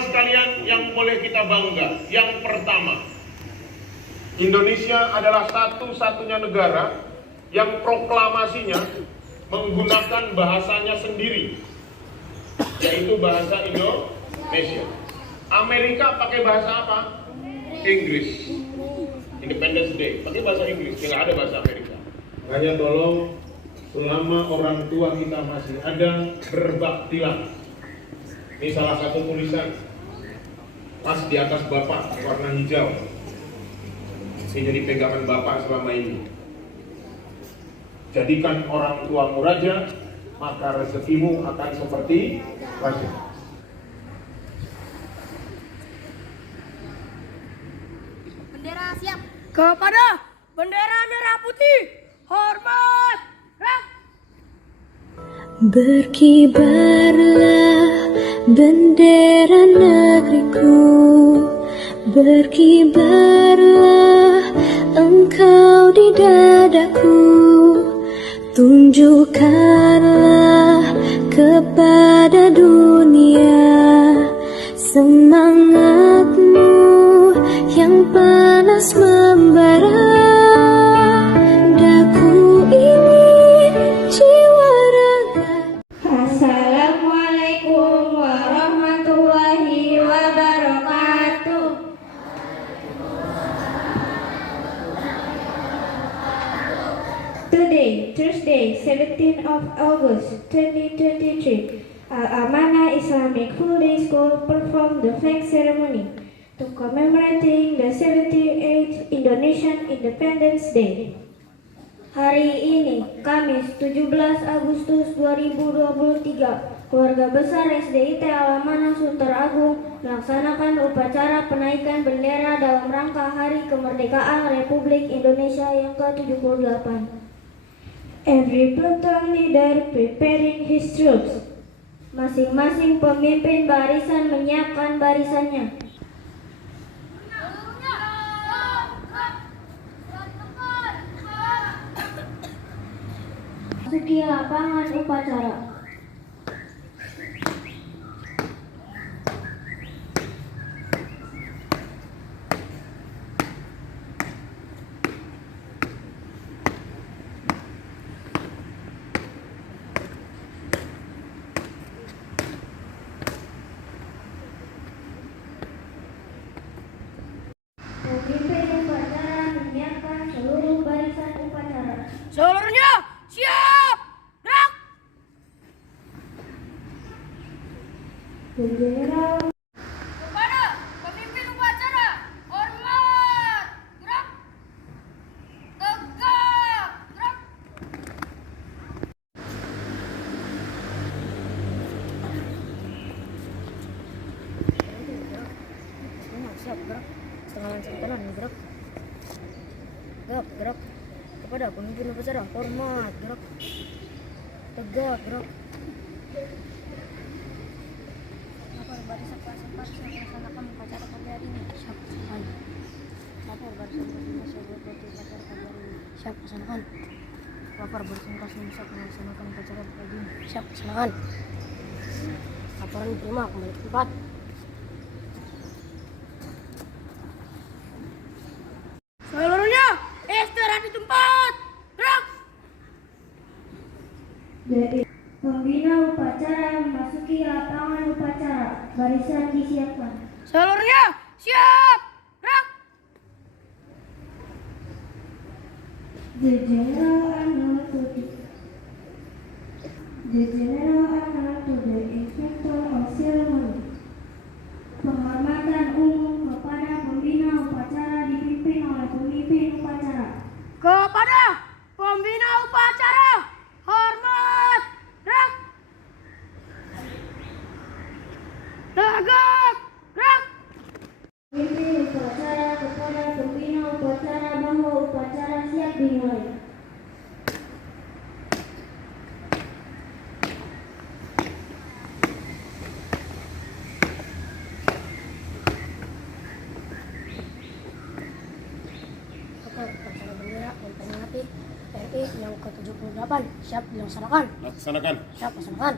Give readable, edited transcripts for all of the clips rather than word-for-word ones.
Saudara sekalian yang boleh kita bangga, yang pertama, Indonesia adalah satu-satunya negara yang proklamasinya menggunakan bahasanya sendiri, yaitu bahasa Indonesia. Amerika pakai bahasa apa? Inggris. Independence Day pakai bahasa Inggris, nggak ada bahasa Amerika. Makanya tolong, selama orang tua kita masih ada, berbaktilah. Ini salah satu tulisan pas di atas Bapak warna hijau. Ini jadi pegangan Bapak selama ini. Jadikan orang tuamu raja, maka rezekimu akan seperti raja. Bendera siap. Kepada bendera merah putih, hormat. Berkibarlah bendera negeriku, berkibarlah engkau di dadaku, tunjukkanlah kepada dunia semangatmu yang panas membara. Daku ini jiwa raga. Assalamualaikum warahmatullahi wabarakatuh. Today, Thursday, 17th of August 2023, Al-Amanah Islamic Full Day School performed the flag ceremony to commemorating the 78th Indonesian Independence Day. Hari ini, Kamis 17 Agustus 2023, keluarga besar SDIT Al-Amanah Sunter Agung melaksanakan upacara penaikan bendera dalam rangka Hari Kemerdekaan Republik Indonesia yang ke-78. Every platoon leader preparing his troops. Masing-masing pemimpin barisan menyiapkan barisannya. Masuki lapangan upacara. Pemimpin upacara menyiapkan seluruh barisan upacara. Seluruhnya siap. Gerak. Jenderal Kepada pemimpin upacara, hormat. Gerak. Tegak. Gerak. Siap, gerak. Setengah lancang kanan, gerak. Gerak. Kepada pemimpin upacara, hormat, gerak. Tegak, gerak. Lapor barisan kelas 4 siap melaksanakan upacara pagi hari ini. Siap, laksanakan. Lapor barisan kelas 5 siap mengikuti upacara pagi hari ini. Siap, laksanakan. Lapor barisan kelas 6 siap melaksanakan upacara pagi ini. Siap, laksanakan. Laporan diterima, kembali ke tempat. Seluruhnya istirahat di tempat. Gerak. Jadi, pembina upacara memasuki lapangan upacara. Barisan disiapkan. Seluruhnya siap. Gerak. The General Honor to the Inspector of Ceremony. Penghormatan umum kepada pembina upacara dipimpin oleh pemimpin upacara. Kepada pembina upacara, hormat. Gerak. Tegak. Gerak. Pemimpin upacara kepada pembina upacara bahwa upacara siap dimulai. Upacara bendera memperingati RI yang ke-78 siap dilaksanakan. Laksanakan. Siap laksanakan.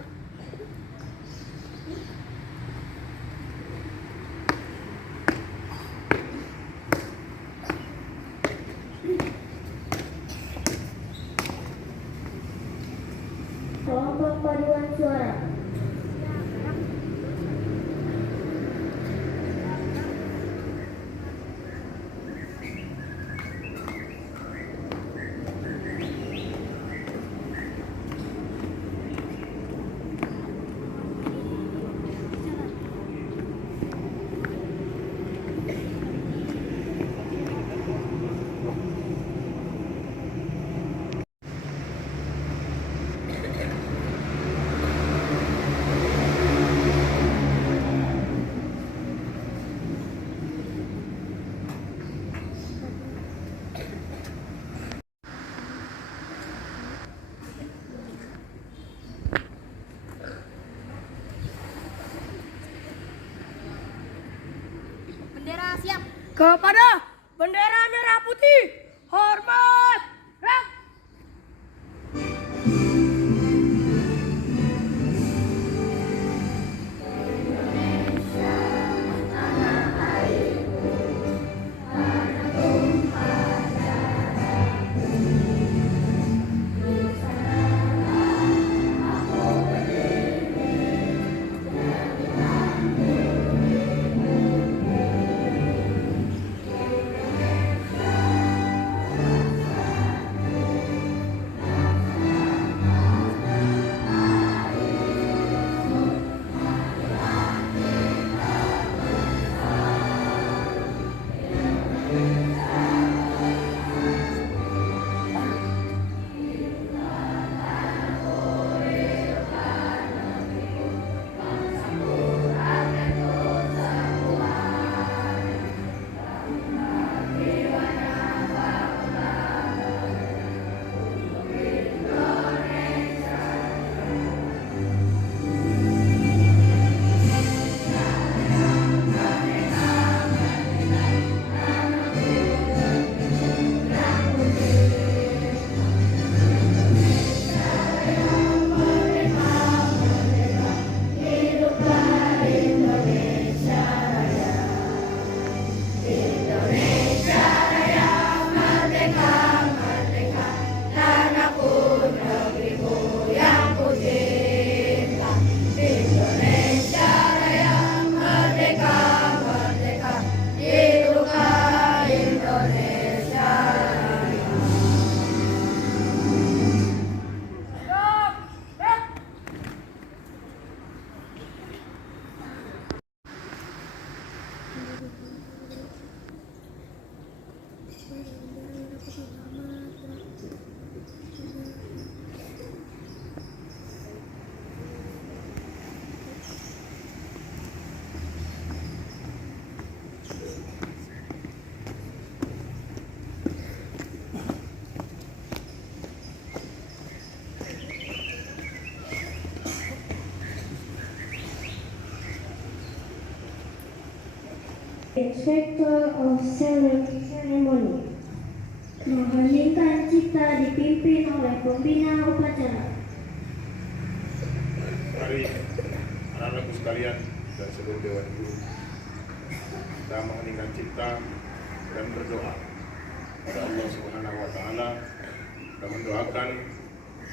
siap. Kepada bendera merah putih, hormat, gerak. Inspector of Ceremony. Mengheningkan cipta dipimpin oleh pembina upacara. Mari anak-anakku sekalian dan seluruh Dewan Guru, kita mengheningkan cipta dan berdoa kepada Allah Subhanahu wa Ta'ala dan mendoakan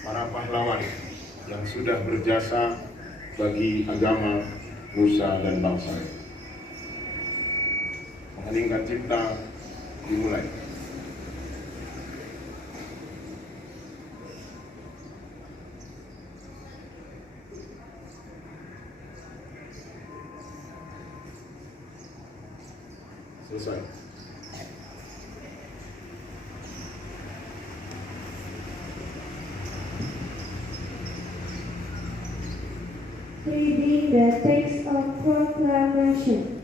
para pahlawan yang sudah berjasa bagi agama, nusa dan bangsa. Mengheningkan cipta dimulai. Selesai. Reading the text of proclamation.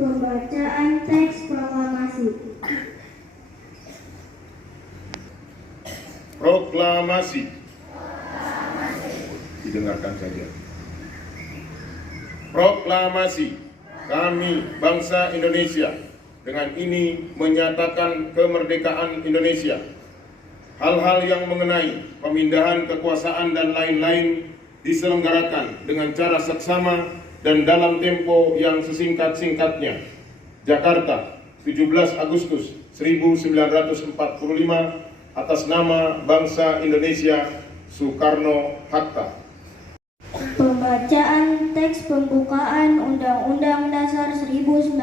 Pembacaan teks proklamasi. Proklamasi. Didengarkan saja. Proklamasi. Kami, bangsa Indonesia, dengan ini menyatakan kemerdekaan Indonesia. Hal-hal yang mengenai pemindahan kekuasaan dan lain-lain diselenggarakan dengan cara seksama dan dalam tempo yang sesingkat-singkatnya. Jakarta, 17 Agustus 1945, atas nama bangsa Indonesia, Soekarno-Hatta. Pembacaan teks pembukaan Undang-Undang Dasar 1945.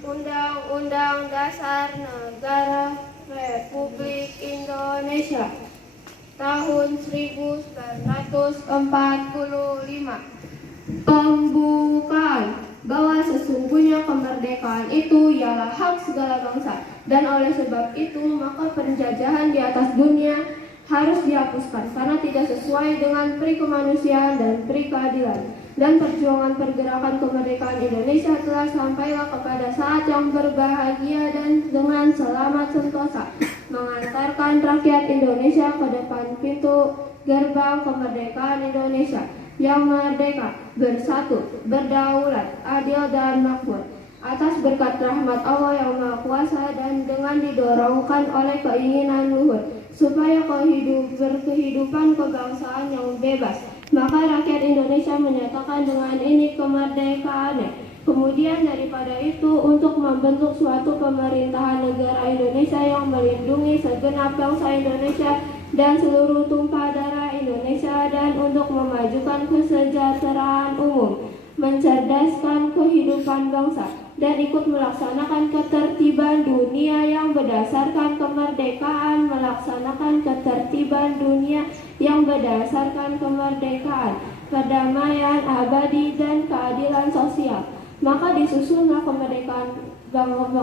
Undang-Undang Dasar Negara Republik Indonesia tahun 1945. Pembukaan bahwa sesungguhnya kemerdekaan itu ialah hak segala bangsa, dan oleh sebab itu maka penjajahan di atas dunia harus dihapuskan karena tidak sesuai dengan peri kemanusiaan dan peri keadilan. dan perjuangan pergerakan kemerdekaan Indonesia telah sampailah kepada saat yang berbahagia dan dengan selamat sentosa mengantarkan rakyat Indonesia ke depan pintu gerbang kemerdekaan Indonesia yang merdeka, bersatu, berdaulat, adil dan makmur. Atas berkat rahmat Allah yang Maha Kuasa dan dengan didorongkan oleh keinginan luhur supaya berkehidupan kebangsaan yang bebas, maka rakyat Indonesia menyatakan dengan ini kemerdekaannya. Kemudian daripada itu, untuk membentuk suatu pemerintahan negara Indonesia yang melindungi segenap bangsa Indonesia dan seluruh tumpah darah Indonesia, dan untuk memajukan kesejahteraan umum, mencerdaskan kehidupan bangsa, dan ikut melaksanakan ketertiban dunia yang berdasarkan kemerdekaan, melaksanakan ketertiban dunia yang berdasarkan kemerdekaan, perdamaian abadi dan keadilan sosial. Maka disusunlah kemerdekaan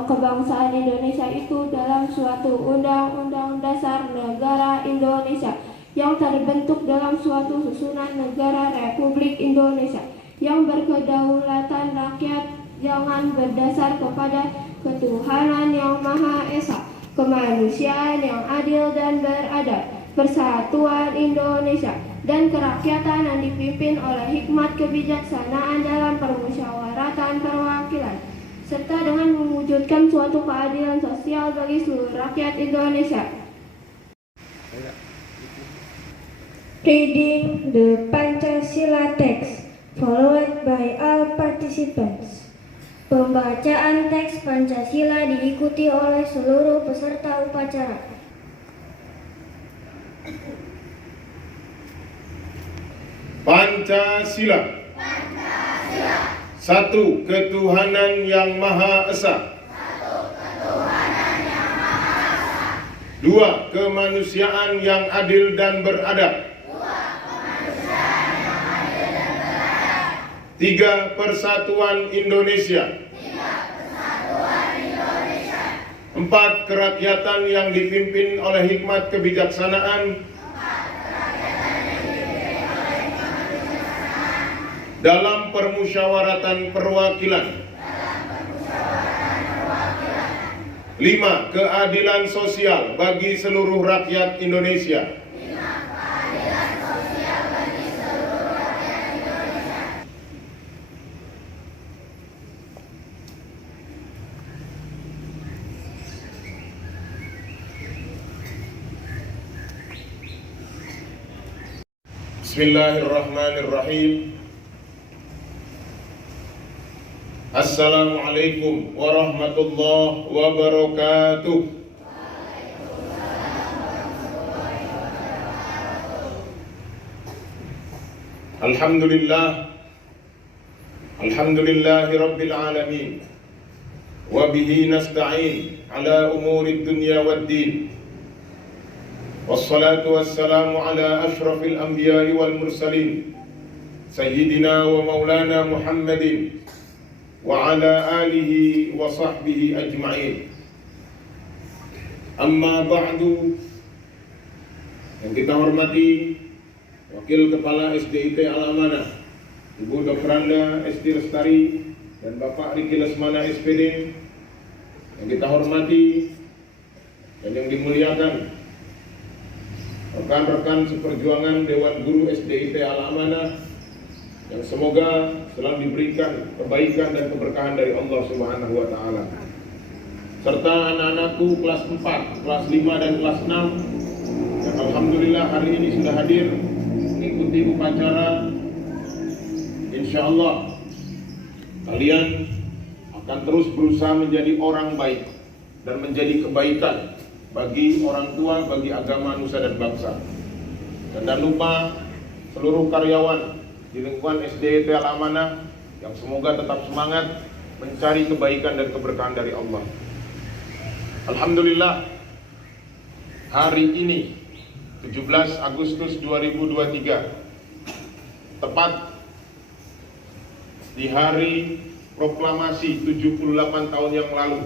kebangsaan Indonesia itu dalam suatu undang-undang dasar negara Indonesia yang terbentuk dalam suatu susunan negara Republik Indonesia yang berkedaulatan rakyat, jangan berdasar kepada ketuhanan yang Maha Esa, kemanusiaan yang adil dan beradab, persatuan Indonesia, dan kerakyatan yang dipimpin oleh hikmat kebijaksanaan dalam permusyawaratan perwakilan, serta dengan mewujudkan suatu keadilan sosial bagi seluruh rakyat Indonesia. Reading the Pancasila text, followed by all participants. Pembacaan teks Pancasila diikuti oleh seluruh peserta upacara. Pancasila. Satu ketuhanan yang Maha Esa. Dua kemanusiaan yang adil dan beradab. Tiga persatuan Indonesia. Empat kerakyatan yang dipimpin oleh hikmat kebijaksanaan dalam permusyawaratan perwakilan. Lima, keadilan sosial bagi seluruh rakyat Indonesia. Bismillahirrahmanirrahim. Assalamualaikum warahmatullahi wabarakatuh. Alhamdulillah. Alhamdulillahi rabbil alamin. Wa bihi nasta'in ala umuri dunya waddin. Wassalatu wassalamu ala ashrafil anbiya'i wal mursalin, Sayyidina wa maulana Muhammadin wa ala alihi wa sahbihi ajma'in. Amma ba'du. Yang kita hormati Wakil Kepala SDIT Al-Amanah, Ibu Dr. Randa SD Lestari, dan Bapak Riki Lesmana SPD. Yang kita hormati dan yang dimuliakan rekan-rekan seperjuangan Dewan Guru SDIT Al-Amanah, yang semoga selalu diberikan kebaikan dan keberkahan dari Allah Subhanahu wa Ta'ala, serta anak-anakku kelas 4, kelas 5, dan kelas 6 yang alhamdulillah hari ini sudah hadir mengikuti upacara. Insya Allah kalian akan terus berusaha menjadi orang baik dan menjadi kebaikan bagi orang tua, bagi agama, nusa dan bangsa. Dan jangan lupa seluruh karyawan di lingkungan SDIT Al-Amanah yang semoga tetap semangat mencari kebaikan dan keberkahan dari Allah. Alhamdulillah, hari ini 17 Agustus 2023, tepat di hari proklamasi 78 tahun yang lalu,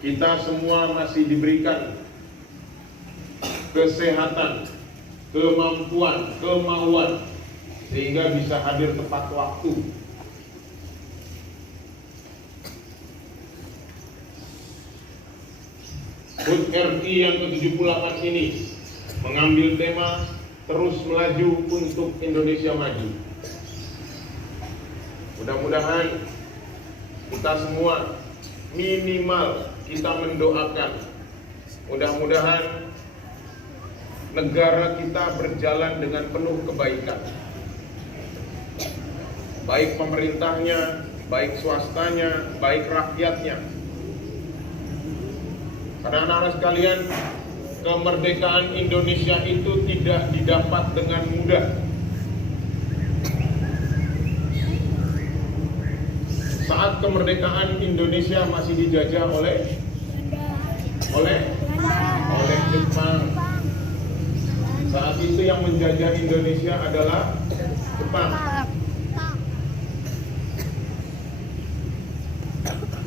kita semua masih diberikan kesehatan, kemampuan, kemauan sehingga bisa hadir tepat waktu. HUT RI yang ke-78 ini mengambil tema terus melaju untuk Indonesia maju. Mudah-mudahan kita semua minimal kita mendoakan, mudah-mudahan negara kita berjalan dengan penuh kebaikan, baik pemerintahnya, baik swastanya, baik rakyatnya. Karena anak-anak sekalian, kemerdekaan Indonesia itu tidak didapat dengan mudah. Saat kemerdekaan Indonesia masih dijajah oleh Jepang. Saat itu yang menjajah Indonesia adalah Jepang.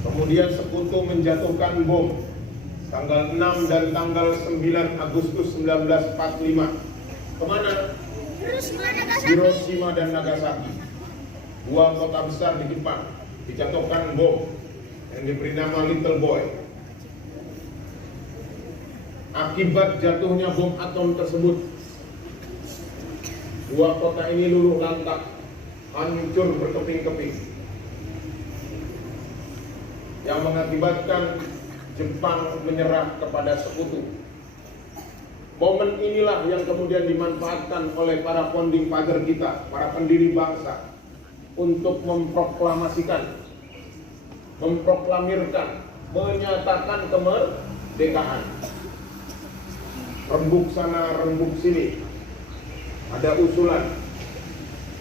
Kemudian sekutu menjatuhkan bom tanggal 6 dan tanggal 9 Agustus 1945. Kemana? Hiroshima dan Nagasaki. Dua kota besar di Jepang dijatuhkan bom yang diberi nama Little Boy. Akibat jatuhnya bom atom tersebut, dua kota ini luluh lantak, hancur berkeping-keping, yang mengakibatkan Jepang menyerah kepada sekutu. Momen inilah yang kemudian dimanfaatkan oleh para founding father kita, para pendiri bangsa, untuk memproklamasikan, memproklamirkan, menyatakan kemerdekaan. Rembuk sana, rembuk sini, ada usulan.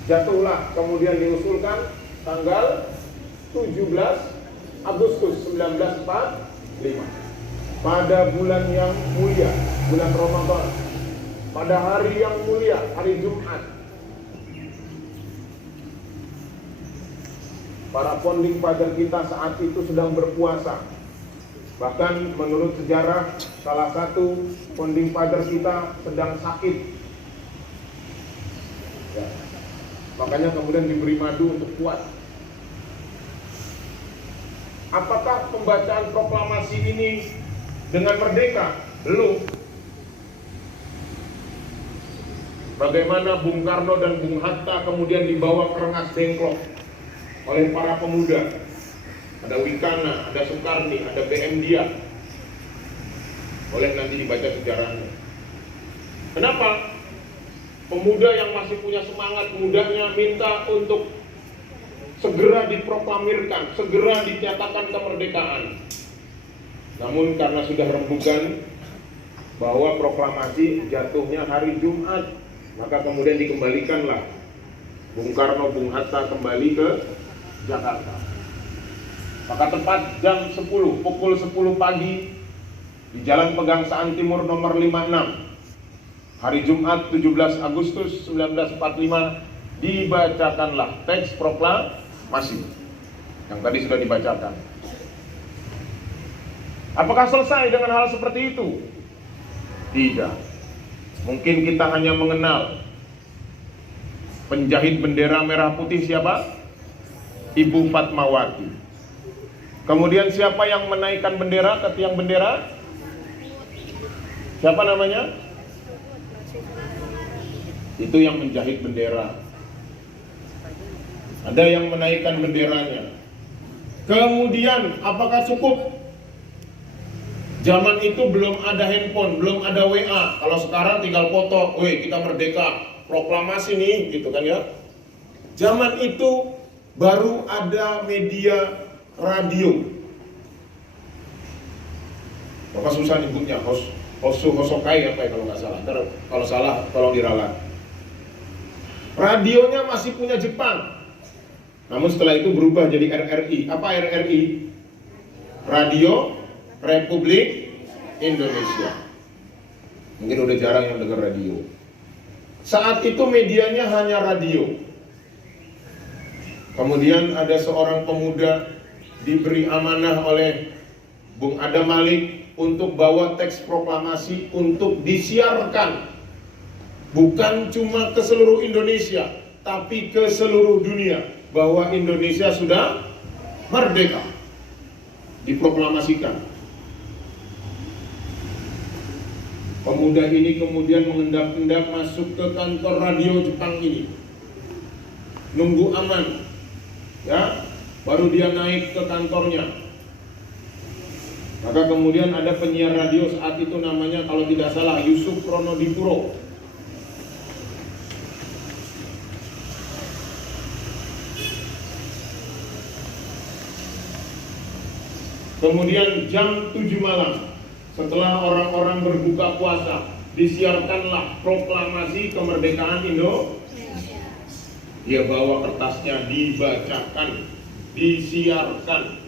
Jatuhlah, kemudian diusulkan tanggal 17 Agustus 1945. Pada bulan yang mulia, bulan Ramadan, pada hari yang mulia, hari Jumat, para founding father kita saat itu sedang berpuasa. Bahkan menurut sejarah, salah satu founding father kita sedang sakit. Ya. Makanya kemudian diberi madu untuk kuat. Apakah pembacaan proklamasi ini dengan merdeka? Belum. Bagaimana Bung Karno dan Bung Hatta kemudian dibawa ke Rengas Dengklok oleh para pemuda. Ada Wikana, ada Soekarni, ada BM Dia. Boleh nanti dibaca sejarahnya. Kenapa? Pemuda yang masih punya semangat mudanya minta untuk segera diproklamirkan, segera dinyatakan kemerdekaan. Namun karena sudah rembukan bahwa proklamasi jatuhnya hari Jumat, maka kemudian dikembalikanlah Bung Karno, Bung Hatta kembali ke Jakarta. Maka tepat jam 10, pukul 10 pagi di Jalan Pegangsaan Timur nomor 56, hari Jumat 17 Agustus 1945, dibacakanlah teks proklamasi yang tadi sudah dibacakan. Apakah selesai dengan hal seperti itu? Tidak. Mungkin kita hanya mengenal penjahit bendera merah putih siapa? Ibu Fatmawati. Kemudian siapa yang menaikkan bendera ke tiang bendera? Siapa namanya? Itu yang menjahit bendera. Ada yang menaikkan benderanya. Kemudian apakah cukup? Zaman itu belum ada handphone, belum ada WA. Kalau sekarang tinggal foto, weh kita merdeka, proklamasi nih, gitu kan ya. Zaman itu baru ada media radio. Bapak susah nyebutnya, Hosokai apa ya kalau nggak salah. Kalau salah tolong diralat. Radionya masih punya Jepang. Namun setelah itu berubah jadi RRI. Apa RRI? Radio Republik Indonesia. Mungkin udah jarang yang dengar radio. Saat itu medianya hanya radio. Kemudian ada seorang pemuda diberi amanah oleh Bung Adam Malik untuk bawa teks proklamasi untuk disiarkan bukan cuma ke seluruh Indonesia, tapi ke seluruh dunia bahwa Indonesia sudah merdeka. Diproklamasikan. Pemuda ini kemudian mengendap-endap masuk ke kantor radio Jepang ini. Nunggu aman. Ya, baru dia naik ke kantornya. Maka kemudian ada penyiar radio saat itu namanya kalau tidak salah Yusuf Pronodipuro. Kemudian jam 7 malam setelah orang-orang berbuka puasa disiarkanlah proklamasi kemerdekaan Indonesia. Dia bawa kertasnya, dibacakan, disiarkan.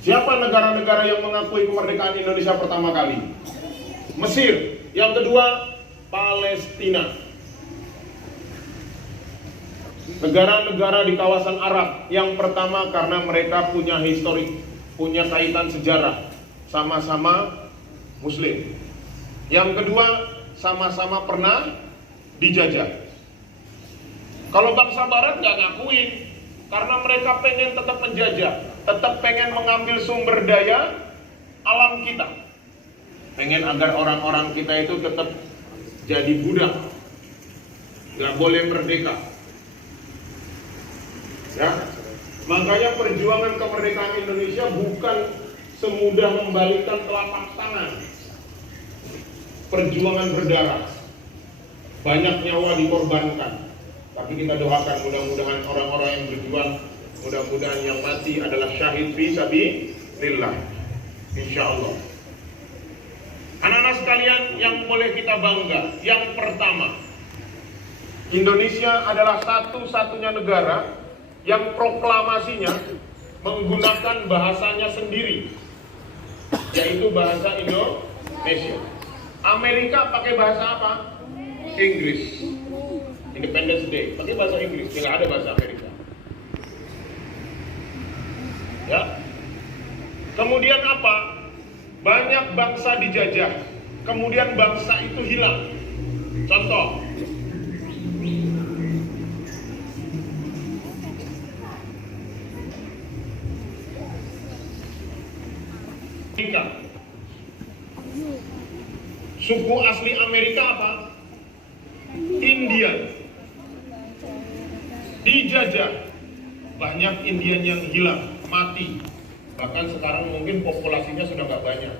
Siapa negara-negara yang mengakui kemerdekaan Indonesia pertama kali? Mesir. Yang kedua, Palestina. Negara-negara di kawasan Arab. Yang pertama karena mereka punya historik, punya kaitan sejarah, sama-sama Muslim. Yang kedua, sama-sama pernah dijajah. Kalau bangsa Barat nggak ngakuin, karena mereka pengen tetap menjajah, tetap pengen mengambil sumber daya alam kita, pengen agar orang-orang kita itu tetap jadi budak, nggak boleh merdeka. Ya, makanya perjuangan kemerdekaan Indonesia bukan semudah membalikkan telapak tangan. Perjuangan berdarah, banyak nyawa dikorbankan. Tapi kita doakan mudah-mudahan orang-orang yang berjuang, mudah-mudahan yang mati adalah syahid fi sabilillah. Insyaallah. Anak-anak sekalian yang boleh kita bangga, yang pertama, Indonesia adalah satu-satunya negara yang proklamasinya menggunakan bahasanya sendiri, yaitu bahasa Indonesia. Amerika pakai bahasa apa? Inggris. Independence Day pakai bahasa Inggris, tidak ada bahasa Amerika. Ya. Kemudian apa? Banyak bangsa dijajah, kemudian bangsa itu hilang. Contoh, Amerika. Suku asli Amerika apa? Indian. Dijajah, banyak Indian yang hilang, mati. Bahkan sekarang mungkin populasinya sudah nggak banyak.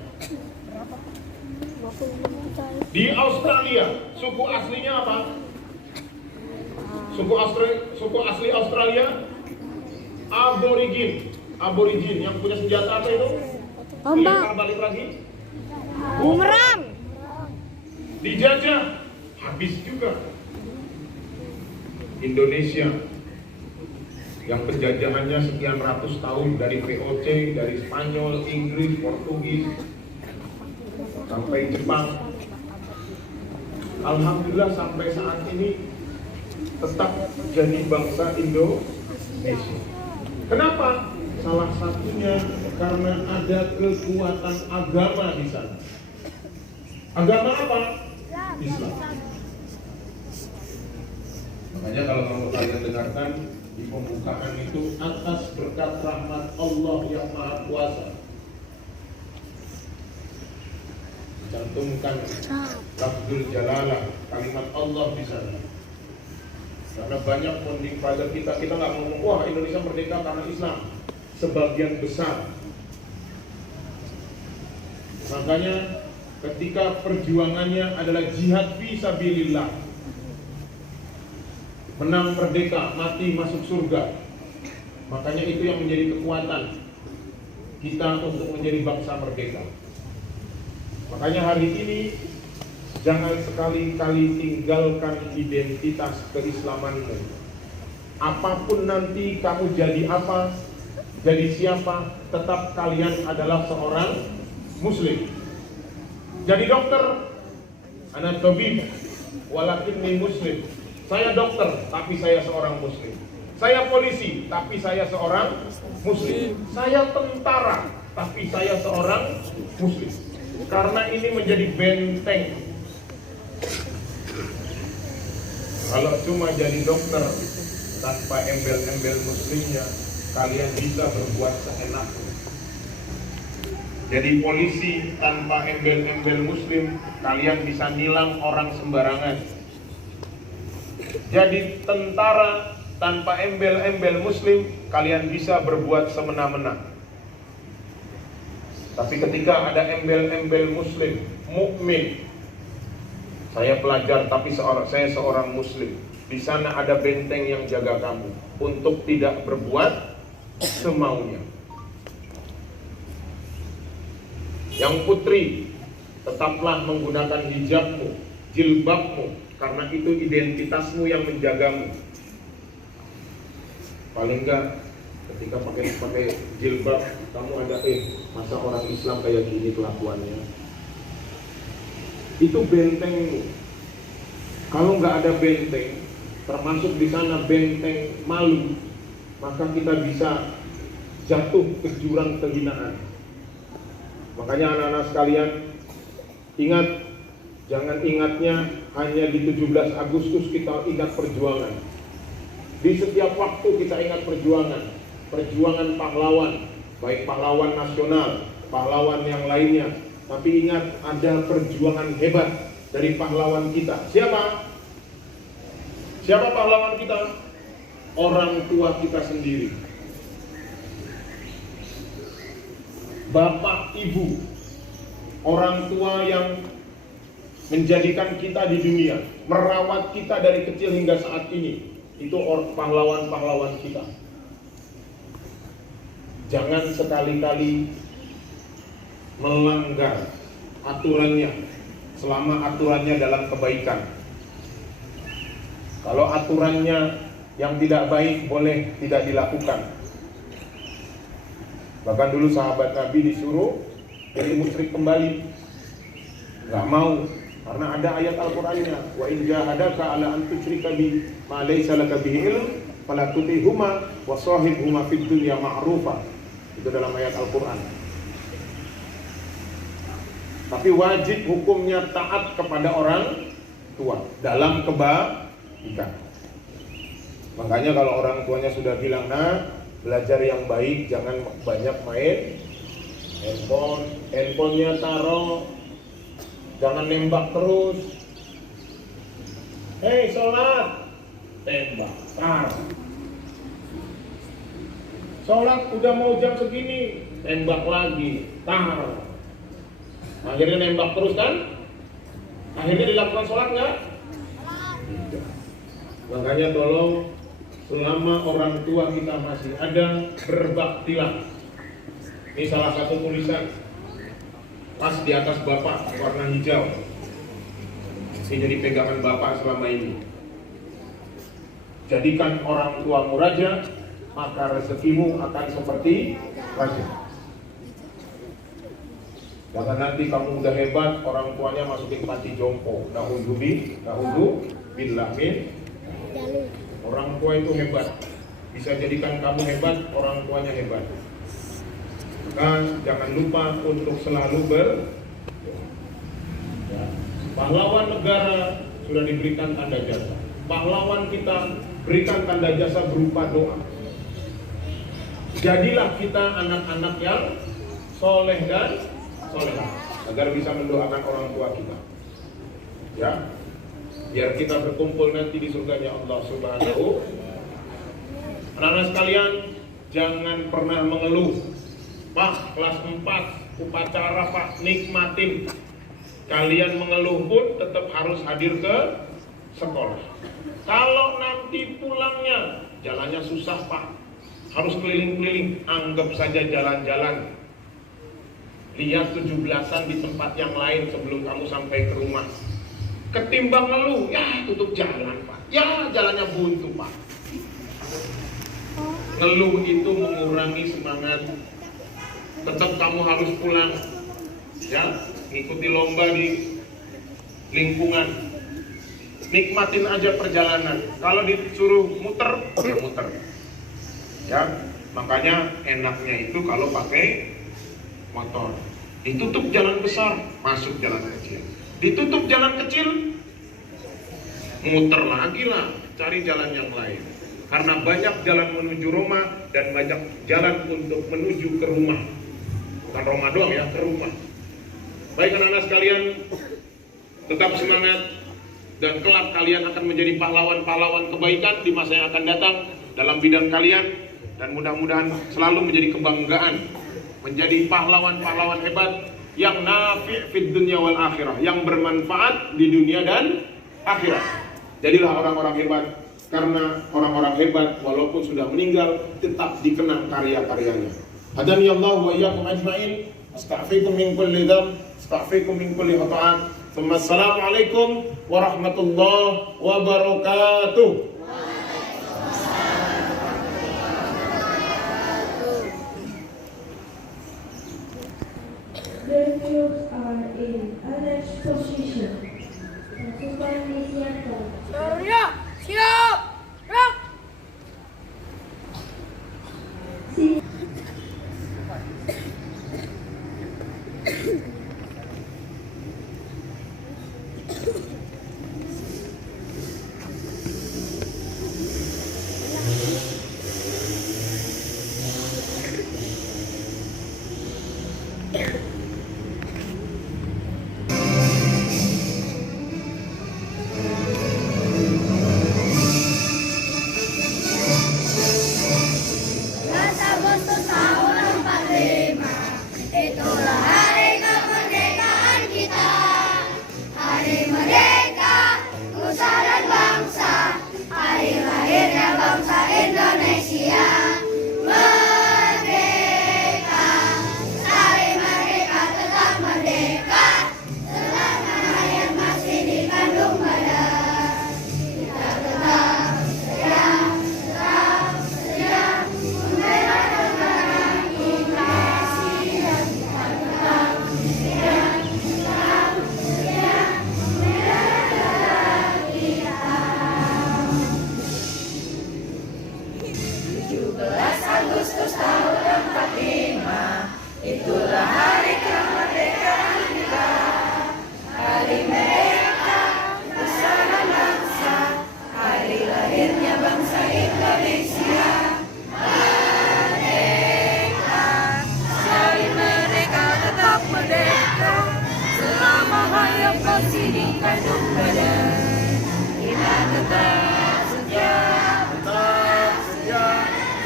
Di Australia, suku aslinya apa? Suku asli Australia, Aborigin yang punya senjata apa itu? Dilempar balik lagi. Bumerang. Dijajah, habis juga. Indonesia yang penjajahannya sekian ratus tahun, dari VOC, dari Spanyol, Inggris, Portugis sampai Jepang. Alhamdulillah sampai saat ini tetap jadi bangsa Indonesia. Kenapa? Salah satunya karena ada kekuatan agama di sana. Agama apa? Islam. Makanya kalau kalian dengarkan di pembukaan itu, atas berkat rahmat Allah yang Maha Kuasa, cantumkan lafzul jalalah, kalimat Allah di sana. Karena banyak founding father kita nggak ngomong wah Indonesia merdeka karena Islam. Sebagian besar. Makanya ketika perjuangannya adalah jihad fi sabilillah, menang merdeka, mati masuk surga. Makanya itu yang menjadi kekuatan kita untuk menjadi bangsa merdeka. Makanya hari ini jangan sekali-kali tinggalkan identitas keislamanmu. Apapun nanti kamu jadi apa, jadi siapa, tetap kalian adalah seorang muslim. Jadi dokter, ana tabib, walakinni muslim. Saya dokter, tapi saya seorang muslim. Saya polisi, tapi saya seorang muslim. Saya tentara, tapi saya seorang muslim. Karena ini menjadi benteng Kalau cuma jadi dokter tanpa embel-embel muslimnya, kalian bisa berbuat seenaknya. Jadi polisi tanpa embel-embel muslim, kalian bisa nilang orang sembarangan. Jadi tentara tanpa embel-embel muslim, kalian bisa berbuat semena-mena. Tapi ketika ada embel-embel muslim, mukmin, saya pelajar tapi saya seorang muslim, di sana ada benteng yang jaga kamu untuk tidak berbuat semaunya. Yang putri, tetaplah menggunakan hijabmu, jilbabmu, karena itu identitasmu yang menjagamu. Paling enggak ketika pakai jilbab, kamu ada masa orang Islam kayak gini kelakuannya. Itu bentengmu. Kalau nggak ada benteng, termasuk di sana benteng malu, maka kita bisa jatuh ke jurang kehinaan. Makanya anak-anak sekalian, ingat, jangan ingatnya hanya di 17 Agustus kita ingat perjuangan. Di setiap waktu kita ingat perjuangan, perjuangan pahlawan, baik pahlawan nasional, pahlawan yang lainnya. Tapi ingat, ada perjuangan hebat dari pahlawan kita. Siapa? Siapa pahlawan kita? Orang tua kita sendiri. Bapak, ibu, orang tua yang menjadikan kita di dunia, merawat kita dari kecil hingga saat ini. Itu pahlawan-pahlawan kita. Jangan sekali-kali melanggar aturannya selama aturannya dalam kebaikan. Kalau aturannya yang tidak baik boleh tidak dilakukan. Bahkan dulu sahabat Nabi disuruh jadi musyrik kembali, nggak mau, karena ada ayat Al-Qur'annya, wa in jahadaka ala an tusyrika bi ma laysa laka bihi ilm fala tutihuma wa sahibhuma fid dunya ma'rufa. Itu dalam ayat Al-Qur'an. Tapi wajib hukumnya taat kepada orang tua dalam kebaikan. Makanya kalau orang tuanya sudah bilang, nah, belajar yang baik, jangan banyak main handphone, handphonenya taruh, jangan nembak terus. Hei, sholat, tembak, taruh. Sholat udah mau jam segini, tembak lagi, taruh. Akhirnya nembak terus kan? Akhirnya dilakukan sholat nggak? Tidak. Makanya tolong, selama orang tua kita masih ada, berbaktilah. Ini salah satu tulisan pas di atas bapak warna hijau. Ini jadi pegangan bapak selama ini. Jadikan orang tuamu raja, maka rezekimu akan seperti raja. Jangan nanti kamu udah hebat, orang tuanya masukin panti jompo. Na'udzubillah min. Orang tua itu hebat, bisa jadikan kamu hebat, orang tuanya hebat. Maka jangan lupa untuk selalu pahlawan negara sudah diberikan tanda jasa. Pahlawan kita berikan tanda jasa berupa doa. Jadilah kita anak-anak yang soleh dan solehah, agar bisa mendoakan orang tua kita. Ya, biar kita berkumpul nanti di surganya Allah Subhanahu. Anak-anak sekalian, jangan pernah mengeluh. Pak, kelas 4 upacara Pak, nikmatin. Kalian mengeluh pun tetap harus hadir ke sekolah. Kalau nanti pulangnya jalannya susah Pak, harus keliling-keliling, anggap saja jalan-jalan. Lihat 17-an di tempat yang lain sebelum kamu sampai ke rumah. Ketimbang ngeluh, ya tutup jalan Pak, ya jalannya buntu Pak. Ngeluh itu mengurangi semangat. Tetap kamu harus pulang, ya, ngikuti lomba di lingkungan. Nikmatin aja perjalanan. Kalau disuruh muter, ya muter. Ya, makanya enaknya itu kalau pakai motor. Ditutup jalan besar, masuk jalan kecil. Ditutup jalan kecil, muter lagi lah, cari jalan yang lain. Karena banyak jalan menuju Roma dan banyak jalan untuk menuju ke rumah. Bukan Roma doang ya, ke rumah. Baik anak-anak sekalian, tetap semangat dan kelak kalian akan menjadi pahlawan-pahlawan kebaikan di masa yang akan datang dalam bidang kalian, dan mudah-mudahan selalu menjadi kebanggaan, menjadi pahlawan-pahlawan hebat yang nafi' fid dunya wal akhirah, yang bermanfaat di dunia dan akhirat. Jadilah orang-orang hebat, karena orang-orang hebat walaupun sudah meninggal tetap dikenang karya-karyanya. Hadani Allah wa iyyakum ajmain. Astaghfirukum min kulli dzamb, astaghfirukum min kulli khata'at. Assalamualaikum warahmatullahi wabarakatuh. The troops are in alert position. Pasukan disiapkan. Siap! Gerak!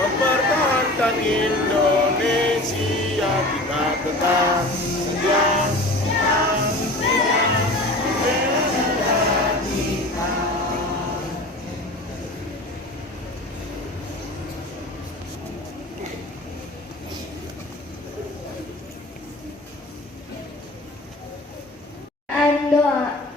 Mempertahankan Indonesia, kita tetap setia. Doa.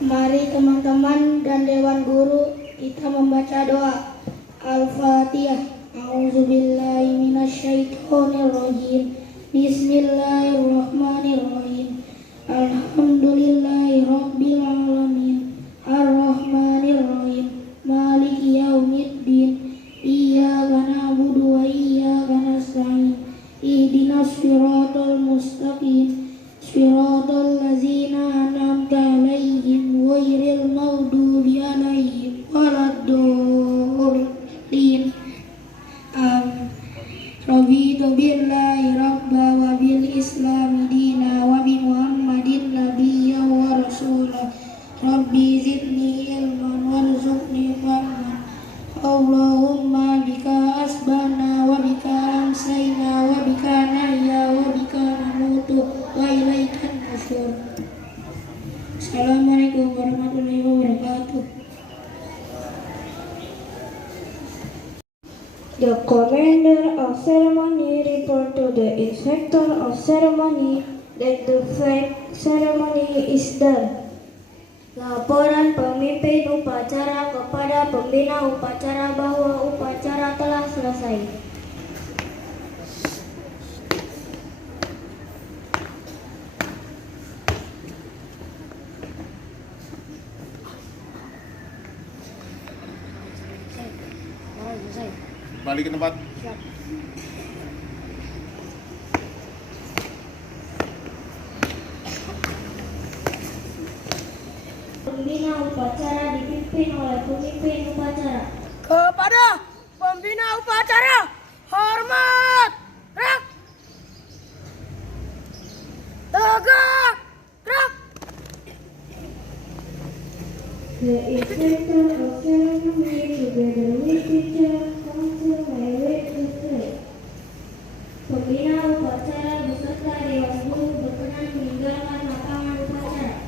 Mari teman-teman dan Dewan Guru kita membaca doa Al-Fatihah. A'udzubillahi minasyaitonirrajim. Bismillahirrahmanirrahim. Alhamdulillahi rabbil alamin. Ar-Rahmanirrahim. Maliki yaumiddin. Iyyaka na'budu wa iyyaka nasta'in. Ihdinas siratal mustaqim. Siratal ladzina an'amta 'alaihim ghairil maghdubi 'alaihim waladdallin. Raditu billahi rabba wa bil islami dina wa bi Muhammadin nabiyya wa rasula. Rabbi zidni ilman warzuqni fahman. Allahumma bika asbana wa bika amsayna wa bika nahya wa bika namutu wa ilaikan nusyur. Assalamualaikum warahmatullahi wabarakatuh. The commander of ceremony report to the inspector of ceremony that the flag ceremony is done. Laporan pemimpin upacara kepada pembina upacara bahwa upacara telah selesai. Balik ke tempat. Siap. upacara dipimpin oleh pemimpin upacara. Kepada pembina upacara, hormat, gerak, tegak, gerak. The inspector of ceremony together with teacher council may wait the flag. Pembina upacara beserta Dewan Guru berkenan meninggalkan lapangan upacara.